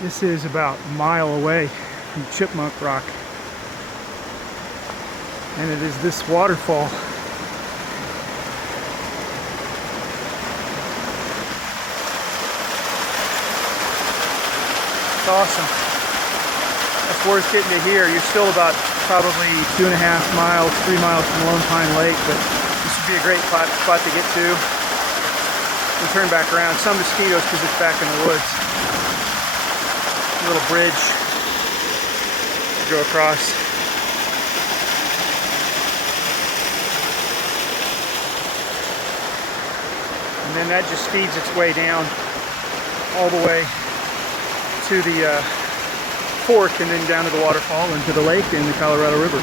This is about a mile away from Chipmunk Rock, and it is this waterfall. It's awesome. That's worth getting to here. You're still about probably 2.5 miles, 3 miles from Lone Pine Lake, but this would be a great spot to get to. And turn back around. Some mosquitoes because it's back in the woods. A little bridge to go across. And then that just feeds its way down all the way to the fork, and then down to the waterfall and to the lake and the Colorado River.